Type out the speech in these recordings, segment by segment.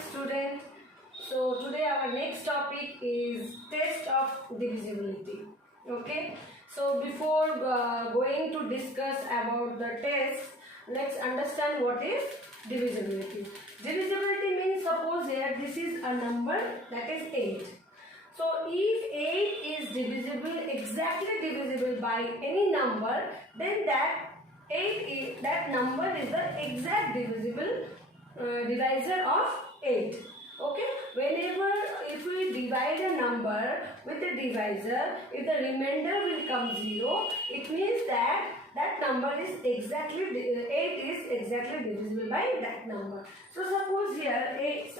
student. So today our next topic is test of divisibility. Okay. So before going to discuss about the test, let's understand what is divisibility. Divisibility means, suppose here this is a number that is 8. So if 8 is divisible, exactly divisible by any number, then that number is the exact divisible divisor of 8. Okay, whenever if we divide a number with a divisor, if the remainder will come 0, it means that that number is exactly 8 is exactly divisible by that number. So suppose here 8,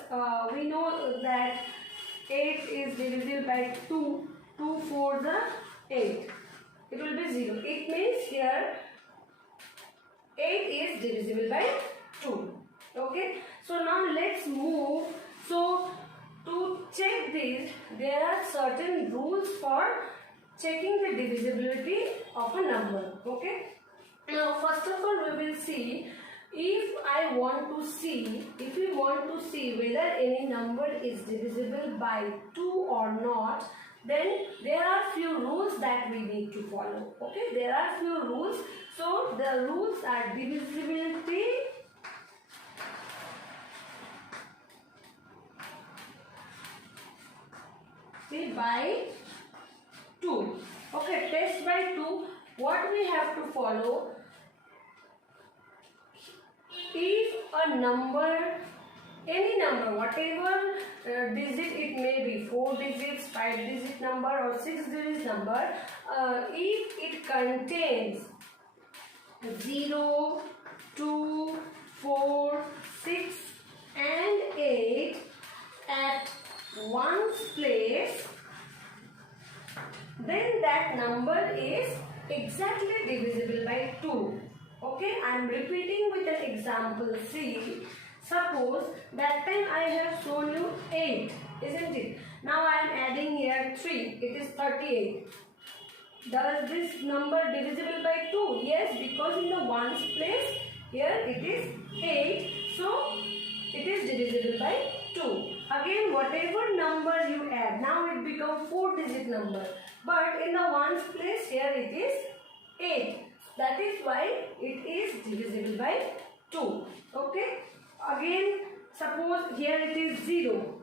we know that 8 is divisible by 2. 2 4 the 8. It will be 0. It means here 8 is divisible by 2. Okay. So now let's move. So to check this, there are certain rules for checking the divisibility of a number. Okay. Now first of all we will see, if we want to see whether any number is divisible by 2 or not, then there are few rules that we need to follow. Okay, there are few rules. So the rules are divisibility by 2. Okay, test by 2. What we have to follow? If a number, any number, whatever digit it may be, 4 digits, 5 digit number or 6 digit number, if it contains 0, 2, 4, 6 and 8 at one's place, then that number is exactly divisible by 2. Okay, I am repeating with an example. See, suppose that time I have shown you 8, isn't it? Now I am adding here 3, it is 38. Does this number divisible by 2? Yes, because in the ones place here it is 8, so it is divisible by 2. Again, whatever number you add, now it becomes 4 digit number, but in the ones place here it is 8. That is why it is divisible by 2. Okay. Again, suppose here it is 0.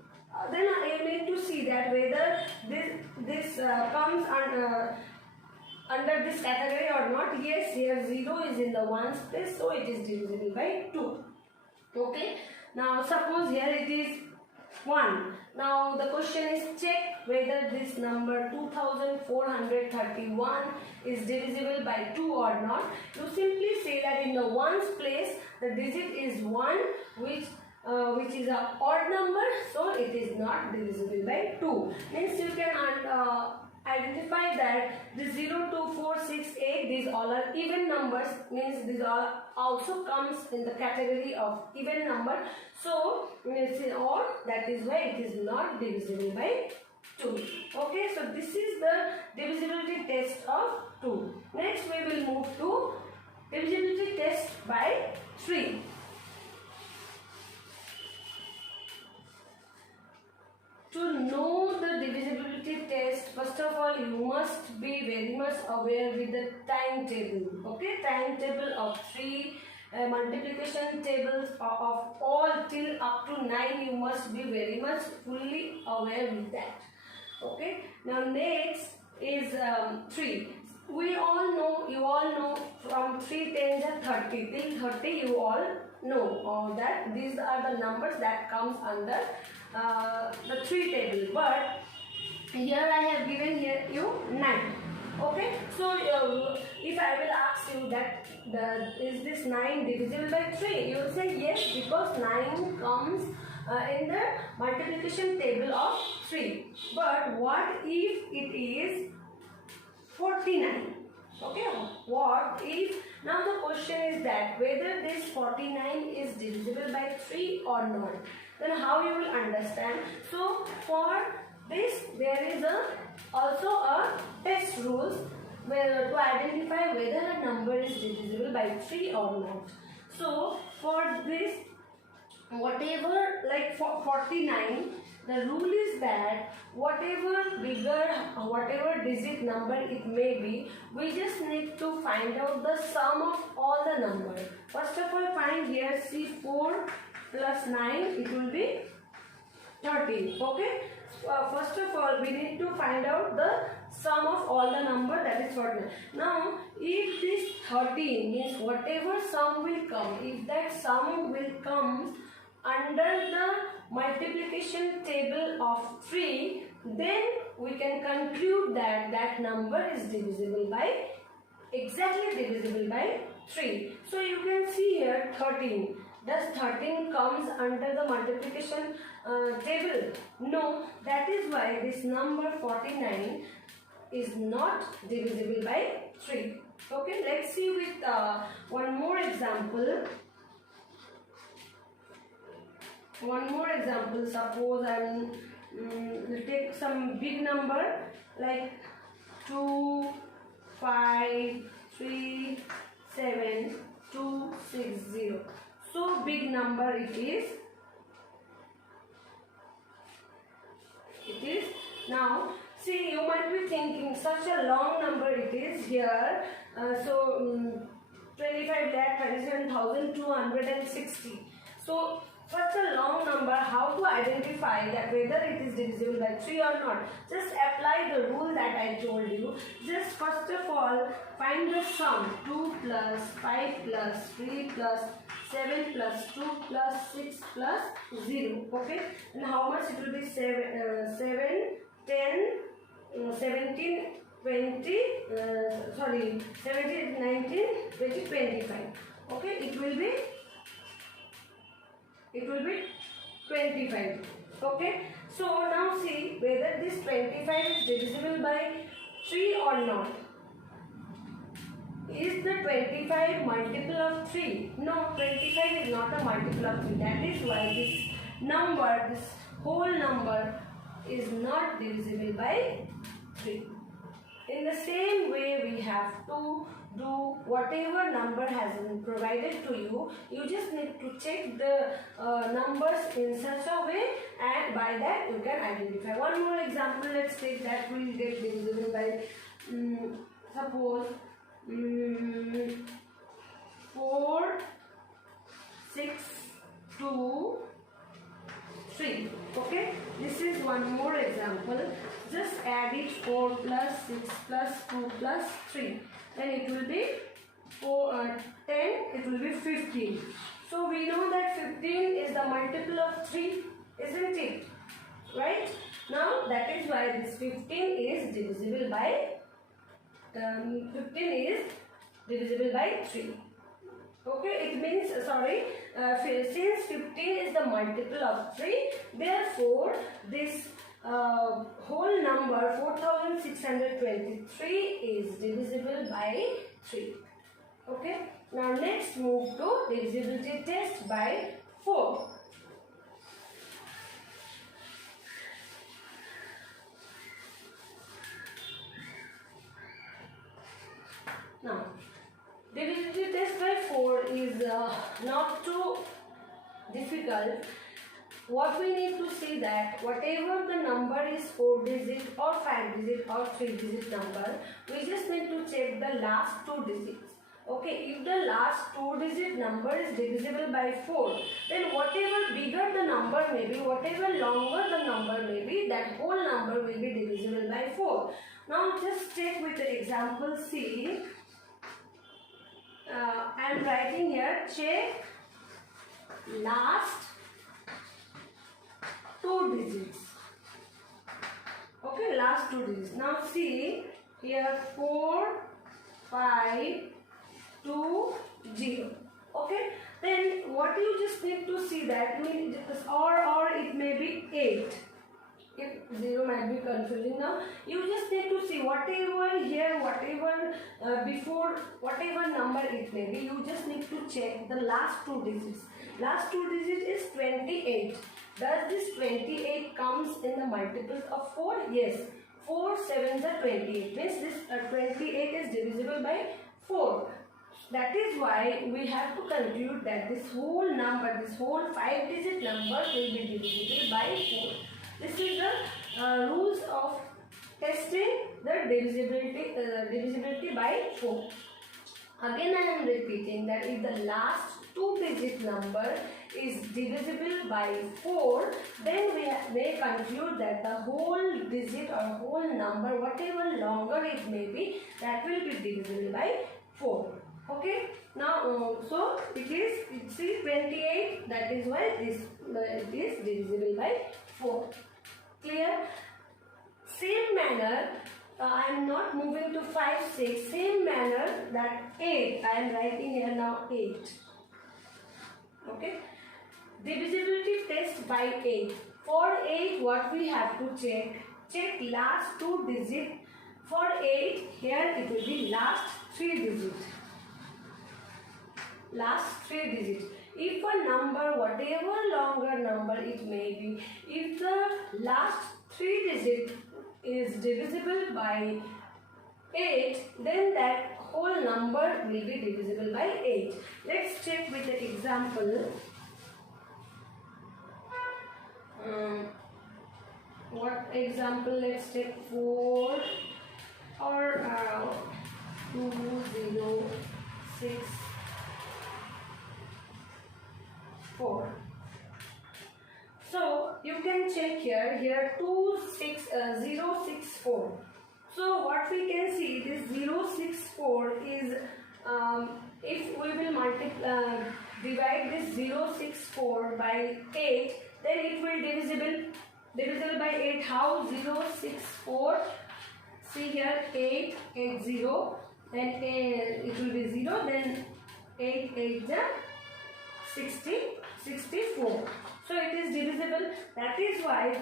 Then I need to see that whether this comes under this category or not. Yes, here 0 is in the ones place, so it is divisible by 2. Okay. Now suppose here it is 1. Now the question is, check whether this number 2431 is divisible by 2 or not. You simply say that in the ones place the digit is 1, which is an odd number, so it is not divisible by 2. Means you can identify that the 0, 2, 4, 6, 8, these all are even numbers, means these all also comes in the category of even number. So it's odd, that is why it is not divisible by 2. Okay, so this is the divisibility test of 2. Next we will move to divisibility test by 3. To know the divisibility test, first of all you must be very much aware with the timetable. Okay, timetable of 3, multiplication tables of all till up to 9, you must be very much fully aware with that. Okay, now next is 3. We all know, you all know, from 3 10s and 30 till 30 you all know that these are the numbers that comes under the 3 table, but here I have given here you 9. Okay, so if I will ask you that is this 9 divisible by 3, you will say yes, because 9 comes in the multiplication table of 3. But what if it is 49? Okay, what if? Now the question is that whether this 49 is divisible by 3 or not. Then how you will understand? So for this there is also a test rules where to identify whether a number is divisible by 3 or not. So for this whatever, like for 49, the rule is that whatever bigger, whatever digit number it may be, we just need to find out the sum of all the number. First of all, find here, see, 4 plus 9, it will be 13. Okay, first of all we need to find out the sum of all the number, that is 49. Now if this 13 means whatever sum will come, if that sum will come under the multiplication table of 3, then we can conclude that that number is divisible by, exactly divisible by 3. So you can see here 13. Does 13 comes under the multiplication table? No. That is why this number 49 is not divisible by 3. Okay, let's see with one more example. One more example. Suppose I will take some big number like 2, 5, 3, 7, 2, 6, 0. So big number it is. Now see, you might be thinking such a long number it is here. 25,37,260. So such a long number, how to identify that whether it is divisible by 3 or not? Just apply the rule that I told you. Just first of all find the sum. 2 plus 5 plus 3 plus 7 plus 2 plus 6 plus 0. Okay, and how much it will be? 7, 10, 17, 20, 17, 19, 20, 25. Okay, it will be 25. Okay, so now see whether this 25 is divisible by 3 or not. Is the 25 multiple of 3? No, 25 is not a multiple of 3. That is why this number, this whole number is not divisible by 3. In the same way, we have to do whatever number has been provided to you. You just need to check the numbers in such a way, and by that you can identify. One more example, let's take that will get divisible by, suppose 4, 6, 2, 3. Okay, this is one more example. Just add it, 4 plus 6 plus 2 plus 3. Then it will be 10, it will be 15. So we know that 15 is the multiple of 3, isn't it? Right? Now that is why this 15 is divisible by 3. Okay, it means, since 15 is the multiple of 3, therefore this whole number 4623 is divisible by 3. Okay, now let's move to divisibility test by 4. Now divisibility test by 4 is not too difficult. What we need to see that whatever the number is 4 digit or 5 digit or 3 digit number, we just need to check the last 2 digits. Okay, if the last 2 digit number is divisible by 4, then whatever bigger the number may be, whatever longer the number may be, that whole number will be divisible by 4. Now just check with the example C. I am writing here, check last 2 digits. Okay, last 2 digits. Now see here, 4, 5, 2, 0. Okay, then what you just need to see that means, or it may be 8. If 0 might be confusing now, you just need to see whatever here, whatever before, whatever number it may be, you just need to check the last 2 digits. Last 2 digits is 28. Does this 28 comes in the multiples of 4? Yes. 4 7s are 28. Means this 28 is divisible by 4. That is why we have to conclude that this whole number, this whole 5-digit number will be divisible by 4. This is the rules of testing the divisibility by 4. Again I am repeating that if the last 2-digit number is divisible by 4, then we may conclude that the whole digit or whole number, whatever longer it may be, that will be divisible by 4. Okay, now so it is 28, that is why it is divisible by 4. Clear? Same manner, I am not moving to 5, 6. Same manner that 8, I am writing here now 8. Okay, divisibility test by 8. For 8, what we have to check? Check last 2 digits. For 8, here it will be last 3 digits. Last 3 digits. If a number, whatever longer number it may be, if the last 3 digits is divisible by 8, then that whole number will be divisible by 8. Let's check with the example. What example? Let's take 4 or 2, 0, 6, 4. So you can check here 2, 6, 0, 6, 4. So what we can see, this 0, 6, 4 is, if we will divide this 0, 6, 4 by 8, then it will divisible by 8. How? 0, 6, 4. See here 8, 8, 0. Then it will be 0. Then 8, 8, 60, 64. So it is divisible. That is why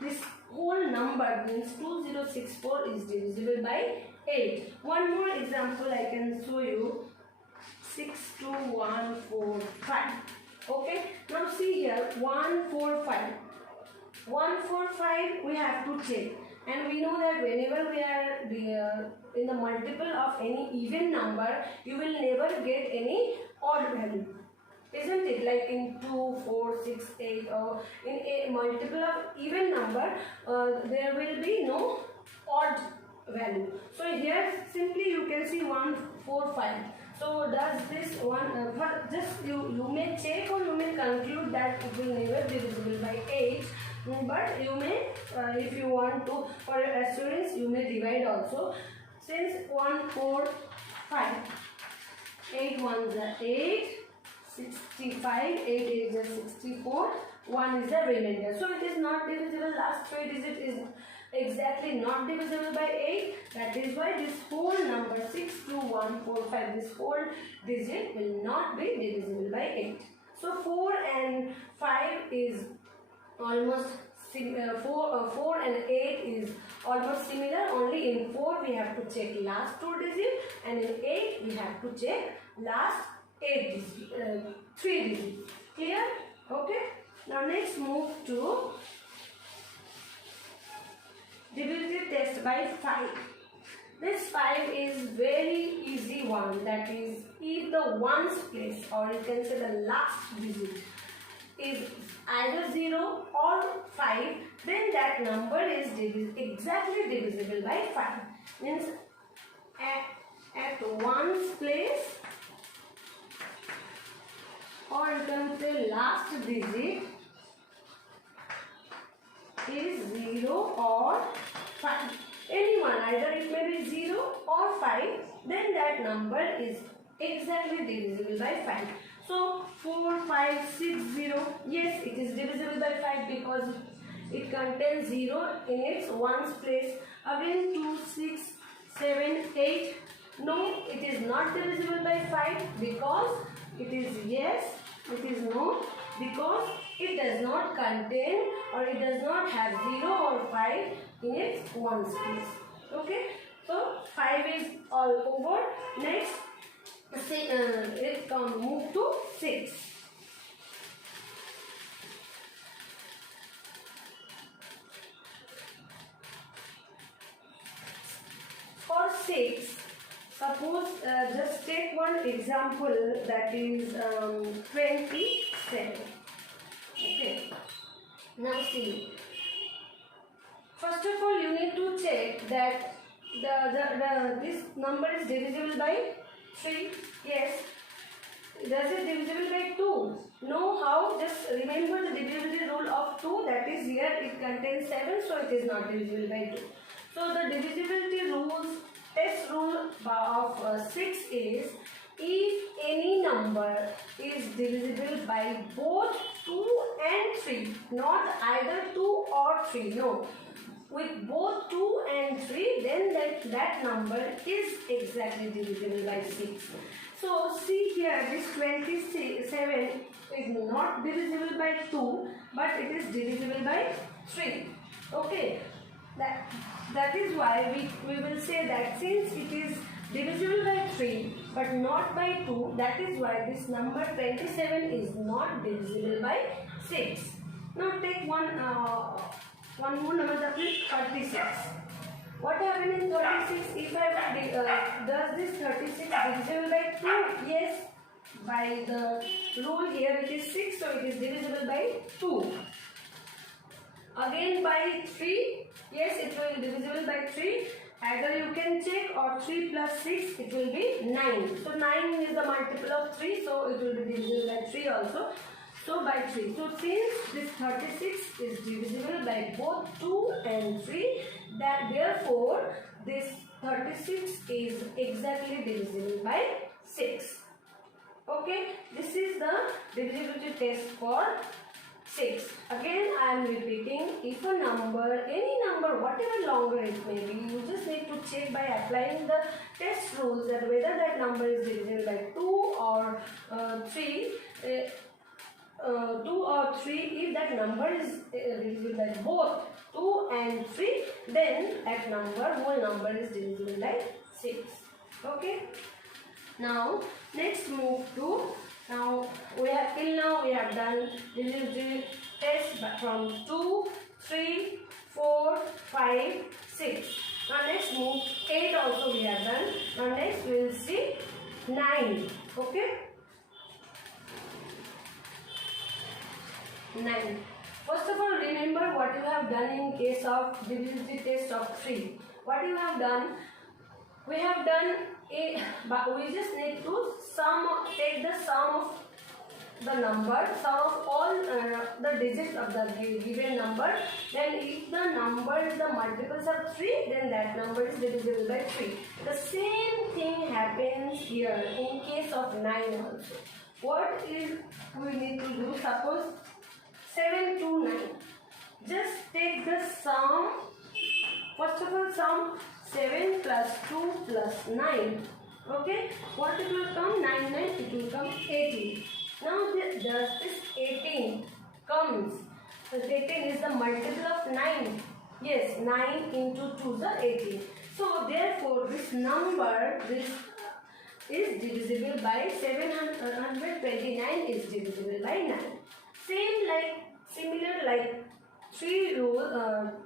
this whole number means 2064 is divisible by 8. One more example I can show you. 62145. Okay. Now see here 145. 145 we have to check. And we know that whenever we are in the multiple of any even number, you will never get any odd value. Isn't it? Like in 2, 4, 6, 8 or in a multiple of even number, there will be no odd value. So here simply you can see 145. So does this one, just you may check or you may conclude that it will never be divisible by 8. But you may, if you want to, for your assurance, you may divide also. Since 145, 8 1s are 8. 65, 8 is 64, 1 is the remainder. So it is not divisible. Last 3 digit is exactly not divisible by 8. That is why this whole number 62145, this whole digit will not be divisible by 8. So 4 and 5 is almost 4 and 8 is almost similar. Only in 4 we have to check last 2 digits, and in 8 we have to check last 3 digits. Clear? Okay. Now let's move to divisibility test by 5. This 5 is very easy one. That is, if the ones place, or you can say the last digit, is either 0 or 5, then that number is exactly divisible by 5. Means at ones place, or you can say last digit is 0 or 5. Anyone, either it may be 0 or 5, then that number is exactly divisible by 5. So 4, 5, 6, 0. Yes, it is divisible by 5 because it contains 0 in its ones place. Again 2, 6, 7, 8. No, it is not divisible by 5 because it is yes, it is no, because it does not contain or it does not have 0 or 5 in its ones place. Okay, so 5 is all over. Next, let's move to 6. For 6, suppose suppose just take one example, that is 27. Okay. Now see. First of all, you need to check that this number is divisible by 3. Yes. Does it divisible by 2? No. How? Just remember the divisibility rule of 2. That is, here it contains 7, so it is not divisible by 2. So the divisibility rules, test rule of 6 is, if any number is divisible by both 2 and 3, not either 2 or 3, no, with both 2 and 3, then that number is exactly divisible by 6. So see here, this 27 is not divisible by 2, but it is divisible by 3. Okay, that is why we will say that since it is divisible by 3 but not by 2, that is why this number 27 is not divisible by 6. Now take one more number, please. 36. What happened in 36? If I does this 36 divisible by 2? Yes. By the rule here it is 6, so it is divisible by 2. Again by 3. Yes, it will be divisible by 3. Either you can check, or 3 plus 6, it will be 9. So 9 is the multiple of 3, so it will be divisible by 3 also. So by 3. So since this 36 is divisible by both 2 and 3, that therefore this 36 is exactly divisible by 6. Okay, this is the divisibility test for 6. Again I am repeating, if a number, any number, whatever longer it may be, you just need to check by applying the test rules that whether that number is divisible by 2 or 3. 2 or 3, if that number is divisible by both 2 and 3, then that whole number is divisible by 6. Okay. Now next move to, now we have done divisibility test from 2, 3, 4, 5, 6. Now next move 8 also we have done. Now next we will see 9. Okay. 9. First of all, remember what you have done in case of divisibility test of 3. What you have done, we have done but we just need to take the sum of the number, sum of all the digits of the given number. Then if the number is the multiples of 3, then that number is divisible by 3. The same thing happens here in case of 9 also. What is we need to do? Suppose 7 to 9. Just take the sum. First of all, sum 7 plus 2 plus 9. Okay. What it will come? 9, 9, it will come 18. Now this 18 comes. So 18 is the multiple of 9. Yes, 9 into 2 is the 18. So therefore this number, this is divisible by 729 is divisible by 9. Similar like 3 rule,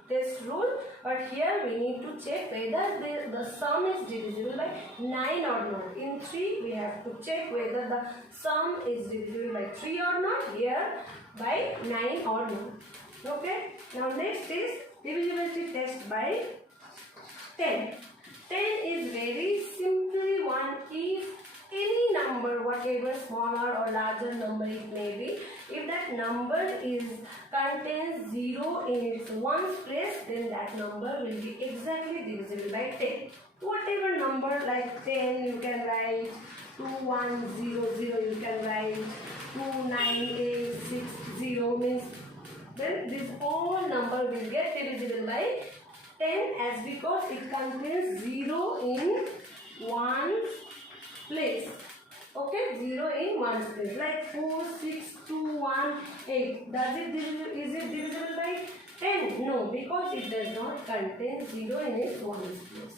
test rule, but here we need to check whether the sum is divisible by 9 or not. In 3 we have to check whether the sum is divisible by 3 or not, here by 9 or not. Okay. Now next is divisibility test by 10. 10 is very simply one. If any number, whatever smaller or larger number it may be, if that number contains 0 in its ones place, then that number will be exactly divisible by 10. Whatever number like 10 you can write, 2100 you can write, 29860 means, then this whole number will get divisible by 10 as because it contains 0 in ones place. Okay, 0 in ones place. Like 46218. Is it divisible by 10? No, because it does not contain 0 in its ones place.